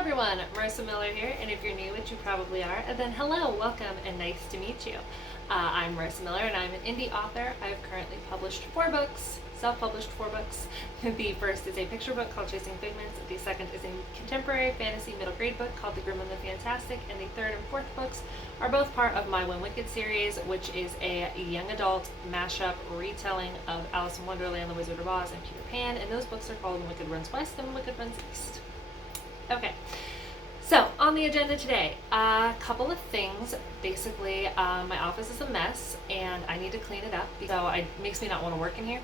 everyone, Marissa Miller here, and if you're new, which you probably are, then hello, welcome, and nice to meet you. I'm Marissa Miller, and I'm an indie author. I've currently published 4 books, self-published 4 books. The first is a picture book called Chasing Figments, the second is a contemporary fantasy middle grade book called The Grim and the Fantastic, and the third and fourth books are both part of my When Wicked series, which is a young adult mashup retelling of Alice in Wonderland, The Wizard of Oz, and Peter Pan, and those books are called When Wicked Runs West and When Wicked Runs East. Okay, so on the agenda today, a couple of things. Basically, my office is a mess and I need to clean it up. So it makes me not want to work in here.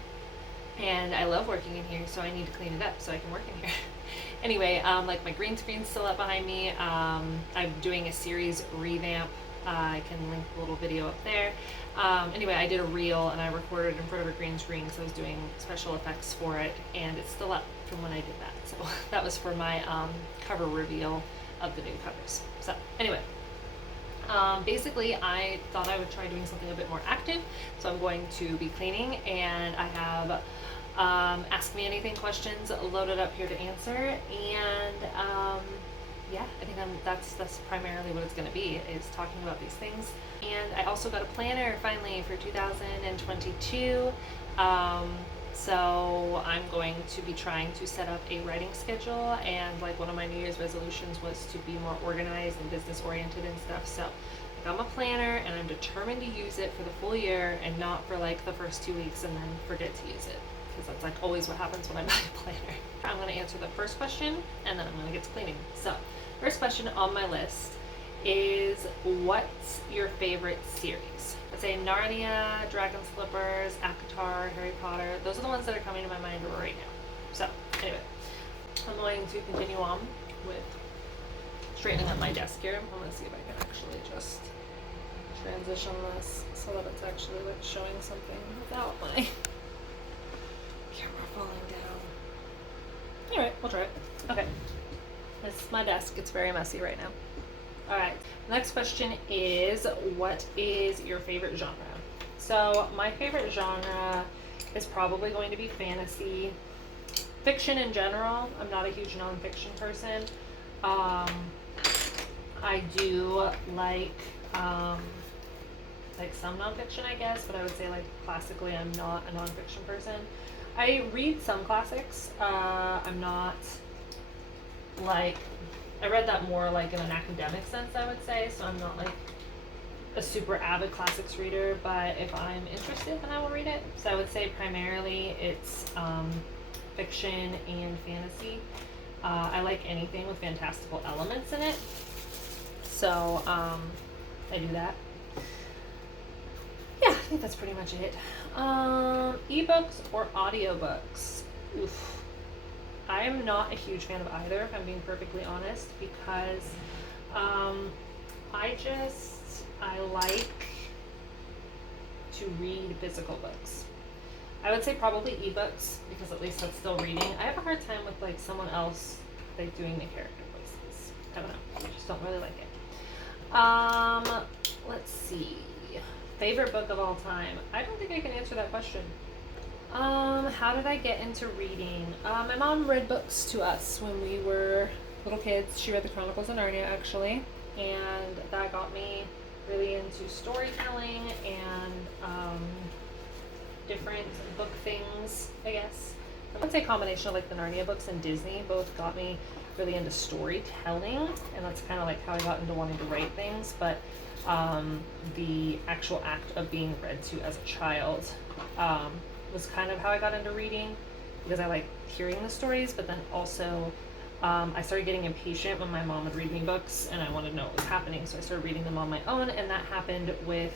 And I love working in here, so I need to clean it up so I can work in here. Anyway, like my green screen's still up behind me. I'm doing a series revamp. I can link a little video up there. Anyway, I did a reel and I recorded in front of a green screen because I was doing special effects for it, and it's still up from when I did that. So that was for my cover reveal of the new covers. So anyway, basically I thought I would try doing something a bit more active, so I'm going to be cleaning, and I have Ask Me Anything questions loaded up here to answer, and yeah, I think that's primarily what it's going to be, is talking about these things. And I also got a planner finally for 2022. So I'm going to be trying to set up a writing schedule, and like one of my New Year's resolutions was to be more organized and business oriented and stuff. So I got my planner and I'm determined to use it for the full year and not for like the first 2 weeks and then forget to use it, because that's like always what happens when I buy a planner. I'm going to answer the first question and then I'm going to get to cleaning. So first question on my list is, what's your favorite series? I'd say Narnia, Dragon Slippers, ACOTAR, Harry Potter. Those are the ones that are coming to my mind right now. So anyway, I'm going to continue on with straightening up my desk here. I'm going to see if I can actually just transition this so that it's actually like showing something without my camera falling down. Anyway, we'll try it. Okay. This is my desk. It's very messy right now. Alright, next question is, what is your favorite genre? So my favorite genre is probably going to be fantasy. Fiction in general. I'm not a huge nonfiction person. I do like some nonfiction, I guess, but I would say like classically I'm not a nonfiction person. I read some classics. I'm not like, I read that more like in an academic sense, I would say, so I'm not like a super avid classics reader, but if I'm interested, then I will read it. So I would say primarily it's fiction and fantasy. I like anything with fantastical elements in it, so I do that. Yeah, I think that's pretty much it. Ebooks or audiobooks? Oof. I am not a huge fan of either, if I'm being perfectly honest, because I like to read physical books. I would say probably ebooks, because at least that's still reading. I have a hard time with like someone else like doing the character voices. I don't know, I just don't really like it. Let's see. Favorite book of all time? I don't think I can answer that question. How did I get into reading? My mom read books to us when we were little kids. She read the Chronicles of Narnia, actually, and that got me really into storytelling and different book things, I guess. I would say a combination of like the Narnia books and Disney both got me really into storytelling, and that's kind of like how I got into wanting to write things, but the actual act of being read to as a child was kind of how I got into reading, because I like hearing the stories, but then also I started getting impatient when my mom would read me books and I wanted to know what was happening, so I started reading them on my own, and that happened with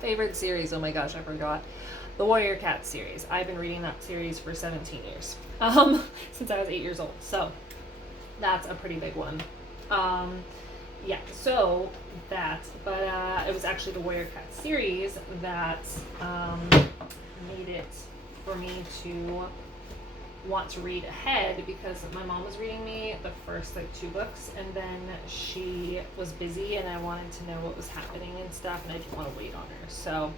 favorite series, oh my gosh, I forgot, the Warrior Cat series. I've been reading that series for 17 years, since I was 8 years old, so that's a pretty big one. Yeah, so that, but it was actually the Warrior Cat series that made it for me to want to read ahead, because my mom was reading me the first like 2 books, and then she was busy and I wanted to know what was happening and stuff, and I didn't want to wait on her, so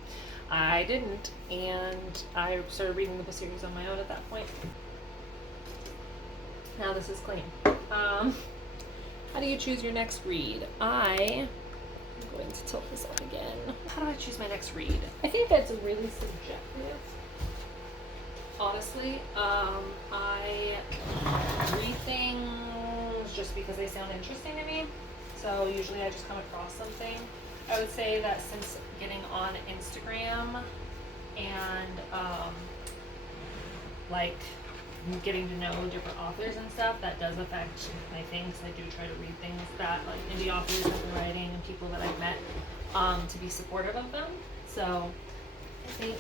I didn't, and I started reading the book series on my own at that point. Now this is clean. How do you choose your next read? I'm going to tilt this up again. How do I choose my next read? I think that's really subjective. Honestly, I read things just because they sound interesting to me. So usually I just come across something. I would say that since getting on Instagram and like getting to know different authors and stuff, that does affect my things. I do try to read things that like indie authors have been writing and people that I've met to be supportive of them. So I think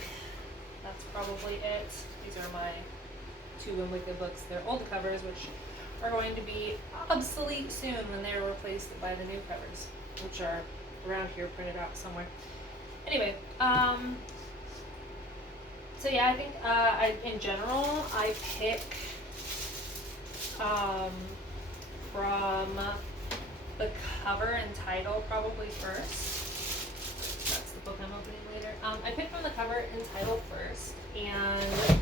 that's probably it. These are my two Wicked books. They're old covers, which are going to be obsolete soon when they're replaced by the new covers, which are around here printed out somewhere. Anyway, so yeah, I think in general, I pick from the cover and title probably first. That's the book I'm opening later. I pick from the cover and title first, and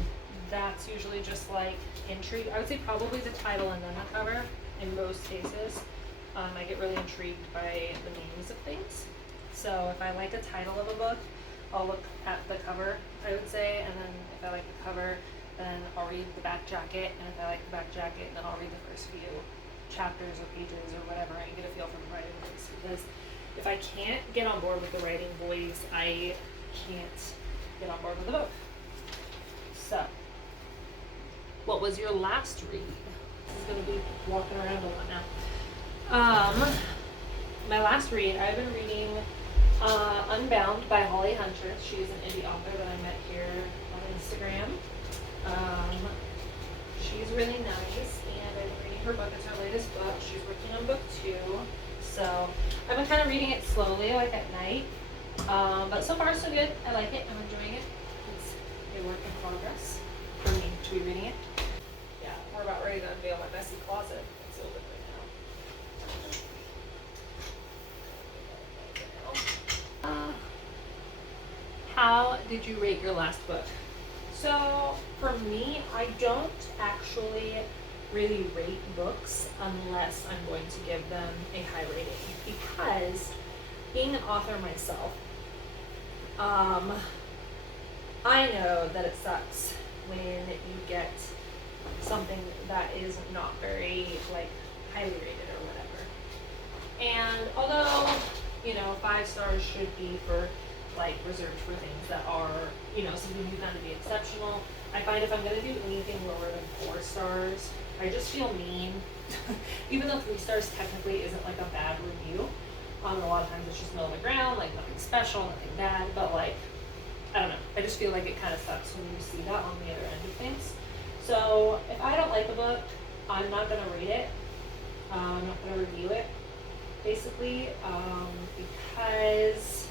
that's usually just like intrigue. I would say probably the title and then the cover in most cases. I get really intrigued by the names of things. So if I like a title of a book, I'll look at the cover, I would say, and then if I like the cover, then I'll read the back jacket, and if I like the back jacket, then I'll read the first few chapters or pages or whatever, and get a feel for the writing voice. Because if I can't get on board with the writing voice, I can't get on board with the book. So, what was your last read? This is going to be walking around a lot now. My last read, I've been reading Unbound by Holly Huntress. She's an indie author that I met here on Instagram. She's really nice, and I've been reading her book. It's her latest book. She's working on book 2. So I've been kind of reading it slowly, like at night. But so far so good. I like it. I'm enjoying it. It's a work in progress for me to be reading it. Yeah, we're about ready to unveil my messy closet. It's open right now. How did you rate your last book? So for me, I don't actually really rate books unless I'm going to give them a high rating, because being an author myself, I know that it sucks when you get something that is not very like highly rated or whatever. And although 5 stars should be for like reserved for things that are something you found to be exceptional, I find if I'm going to do anything lower than 4 stars, I just feel mean. Even though 3 stars technically isn't like a bad review. A lot of times it's just middle of the ground, like nothing special, nothing bad, but like, I don't know. I just feel like it kind of sucks when you see that on the other end of things. So if I don't like a book, I'm not going to rate it. I'm not going to review it, basically, because,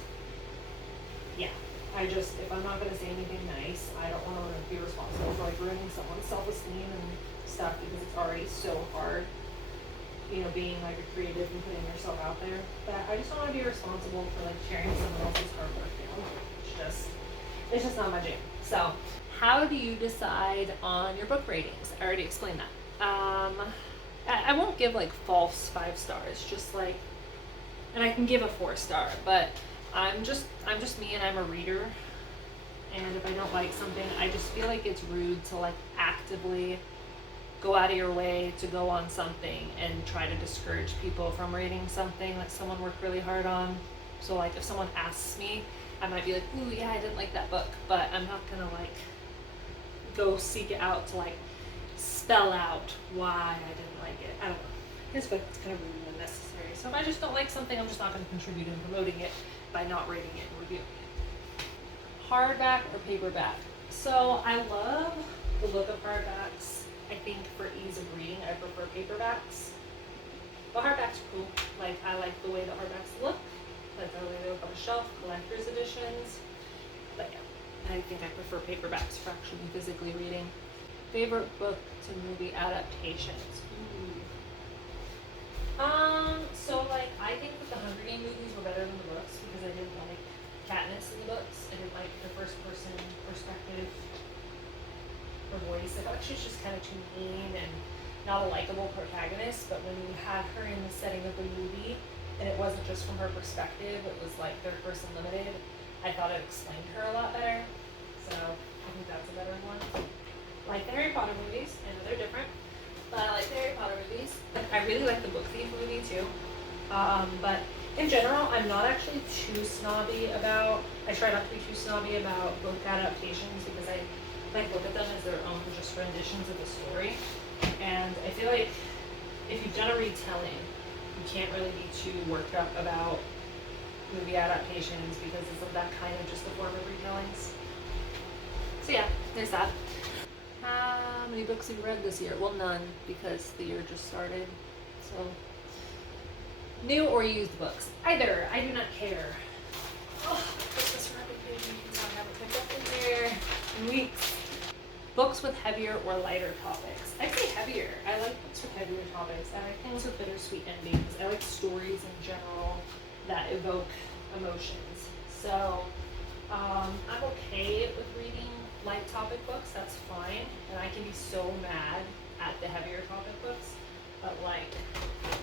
yeah. If I'm not going to say anything nice, I don't want to be responsible for like ruining someone's self-esteem and stuff, because it's already so hard, being like a creative and putting yourself out there. But I just don't want to be responsible for like sharing someone else's hard work. It's just not my jam. So, how do you decide on your book ratings? I already explained that. I won't give like false 5 stars, just like, and I can give a 4 star, but I'm just me, and I'm a reader, and if I don't like something, I just feel like it's rude to like actively go out of your way to go on something and try to discourage people from reading something that someone worked really hard on. So like if someone asks me, I might be like, ooh yeah, I didn't like that book, but I'm not gonna like go seek it out to like spell out why I didn't like it. I don't know. This book is kind of rude and unnecessary. So if I just don't like something, I'm just not going to contribute in promoting it by not rating it and reviewing it. Hardback or paperback? So I love the look of hardbacks. I think for ease of reading, I prefer paperbacks. But hardbacks are cool. Like, I like the way the hardbacks look. Like the way they look on the shelf, collector's editions. But yeah, I think I prefer paperbacks for actually physically reading. Favorite book to movie adaptations? So like, I think that the Hunger Games movies were better than the books because I didn't like Katniss in the books. I didn't like the first person perspective, her voice. I thought she was just kind of too mean, and not a likable protagonist, but when you had her in the setting of the movie, and it wasn't just from her perspective, it was like third person limited, I thought it explained her a lot better. So I think that's a better one. Like the Harry Potter movies, I know they're different, but I like the Harry Potter movies. I really like the Book Thief movie too. But in general, I'm not actually too snobby about, I try not to be too snobby about book adaptations because I like look at them as their own just renditions of the story. And I feel like if you've done a retelling, you can't really be too worked up about movie adaptations because isn't that kind of just a form of retellings? So yeah, there's that. How many books have you read this year? Well, none, because the year just started. So, new or used books? Either. I do not care. Oh, Christmas wrapping paper, because I haven't picked up in there in weeks. Books with heavier or lighter topics. I'd say heavier. I like books with heavier topics. I like things with bittersweet endings. I like stories in general that evoke emotions. So, I'm okay with reading light topic books, that's fine, and I can be so mad at the heavier topic books, but like,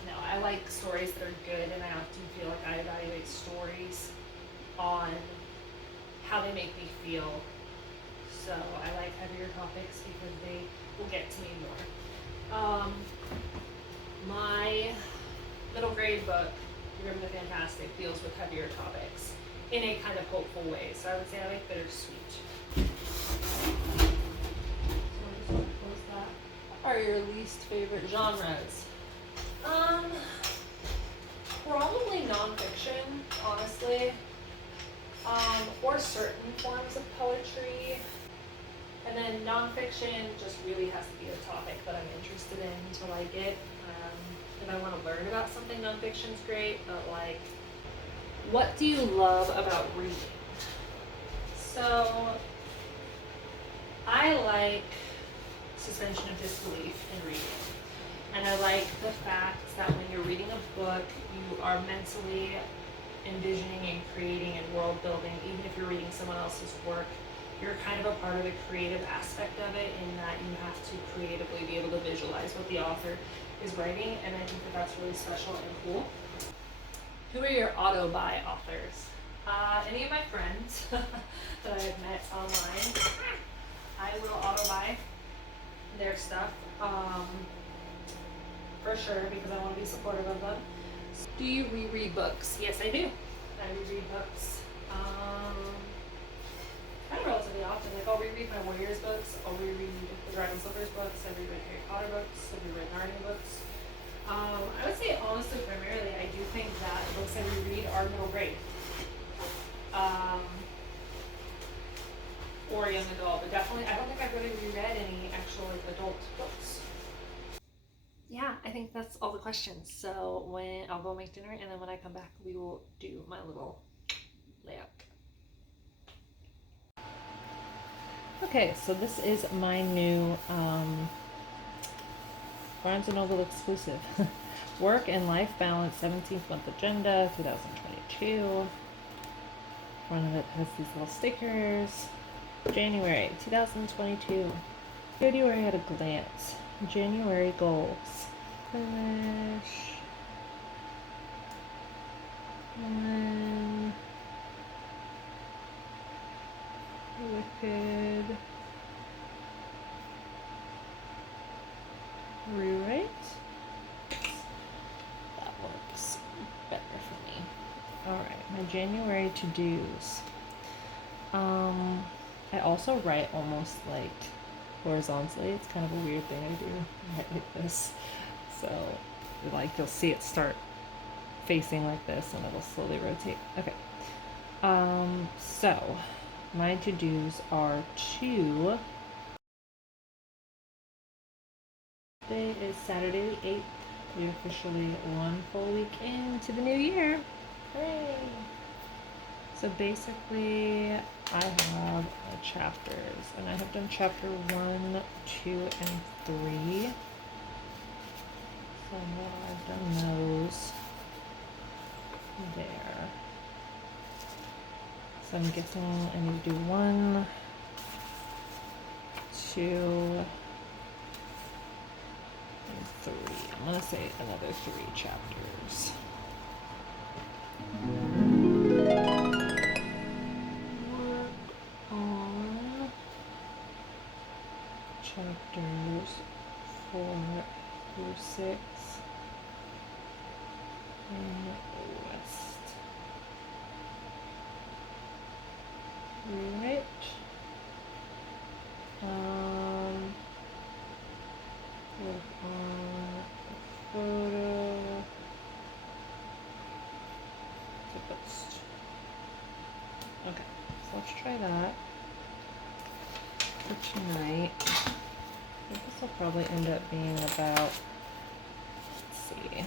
no, I like stories that are good, and I often feel like I evaluate stories on how they make me feel, so I like heavier topics because they will get to me more. My middle grade book, Grim the Fantastic, deals with heavier topics in a kind of hopeful way, so I would say I like bittersweet. What are your least favorite genres? Probably nonfiction, honestly, or certain forms of poetry. And then nonfiction just really has to be a topic that I'm interested in to like it. If I want to learn about something, nonfiction's great, but like, what do you love about reading? So, I like suspension of disbelief in reading. And I like the fact that when you're reading a book, you are mentally envisioning and creating and world building, even if you're reading someone else's work. You're kind of a part of the creative aspect of it in that you have to creatively be able to visualize what the author is writing, and I think that that's really special and cool. Who are your auto-buy authors? Any of my friends that I have met online, I will auto-buy their stuff, for sure, because I want to be supportive of them. Do you reread books? Yes, I do. I reread books. Kind of relatively often. Like, I'll reread my Warriors books, I'll reread the Dragon Slippers books, I've reread Harry Potter books, I've reread Narnia books. I would say, honestly, primarily, I do think that the books I reread are middle grade. Or young adult, but definitely, I don't think I've really reread any actual like adult books. Yeah, I think that's all the questions. So when I'll go make dinner, and then when I come back, we will do my little layout. Okay, so this is my new Barnes & Noble exclusive. Work and Life Balance 17th Month Agenda 2022. One of it has these little stickers. January 2022. January at a glance. January goals. Finish. Wicked. Rewrite. That works better for me. Alright, my January to-dos. I also write almost like horizontally. It's kind of a weird thing I do. I write like this. So, like, you'll see it start facing like this and it'll slowly rotate. Okay. So, my to-dos are to... Today is Saturday the 8th. We're officially 1 full week into the new year. Hooray! So basically, I have chapters, and I have done chapter 1, 2, and 3. So I've done those there. So I'm guessing I need to do 1, 2, want to say another 3 chapters. Work on chapters 4 through 6 in West. Right. Work on photo to post. Okay, so let's try that for tonight. I think this will probably end up being about, let's see,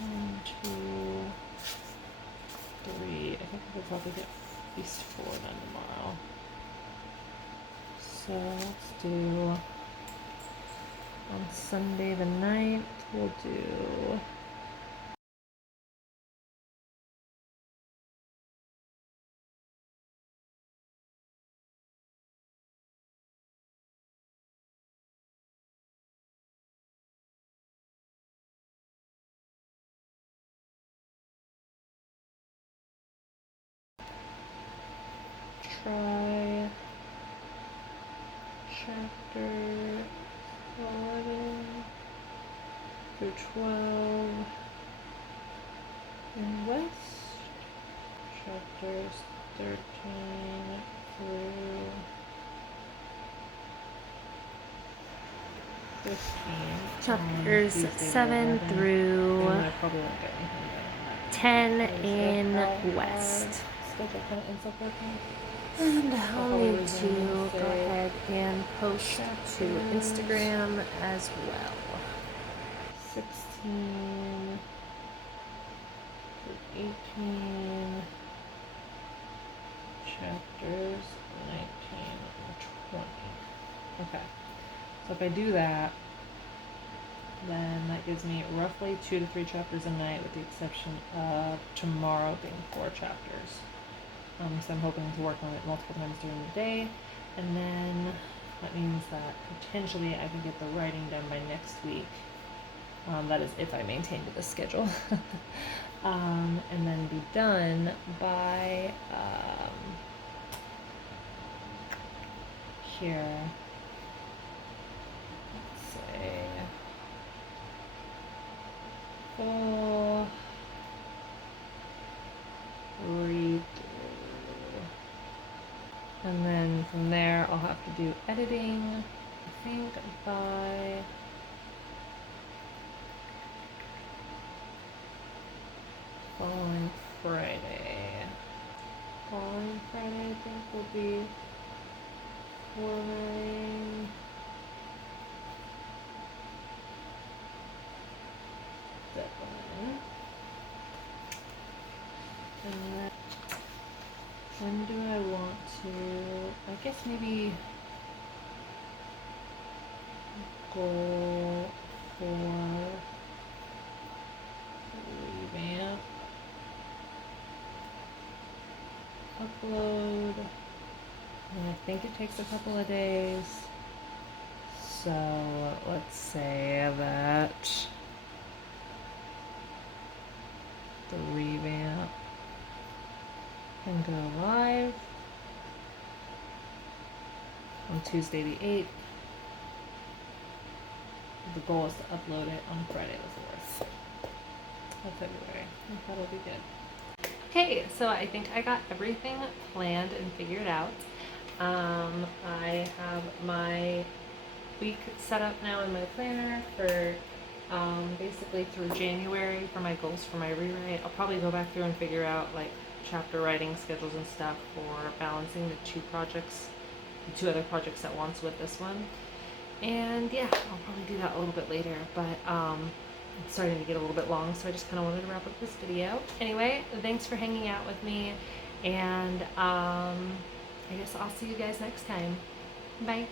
1, 2, 3. I think we'll probably get at least 4 then tomorrow. So let's do on Sunday the 9th, we'll do try chapter 11 through 12 in West, chapters 13 through 15. Chapters 7 through 10 in West. And I'll need to go ahead and post to Instagram as well. 16 through 18, chapters 19 and 20. Okay, so if I do that, then that gives me roughly 2 to 3 chapters a night, with the exception of tomorrow being 4 chapters. So I'm hoping to work on it multiple times during the day, and then that means that potentially I can get the writing done by next week. That is if I maintain to this schedule. And then be done by here. Let's say full read through. And then from there I'll have to do editing, I think by following Friday. Following Friday I think will be 4/9 deadline. And then when do I want to, I guess maybe go for revamp, upload, and I think it takes a couple of days. So let's say that the revamp can go live on Tuesday the 8th. The goal is to upload it on Friday the 4th of February. I think that'll be good. Okay, so I think I got everything planned and figured out. I have my week set up now in my planner for basically through January for my goals for my rewrite. I'll probably go back through and figure out like chapter writing schedules and stuff for balancing the 2 other projects at once with this one. And yeah, I'll probably do that a little bit later, but it's starting to get a little bit long, so I just kind of wanted to wrap up this video. Anyway, thanks for hanging out with me, and I guess I'll see you guys next time. Bye.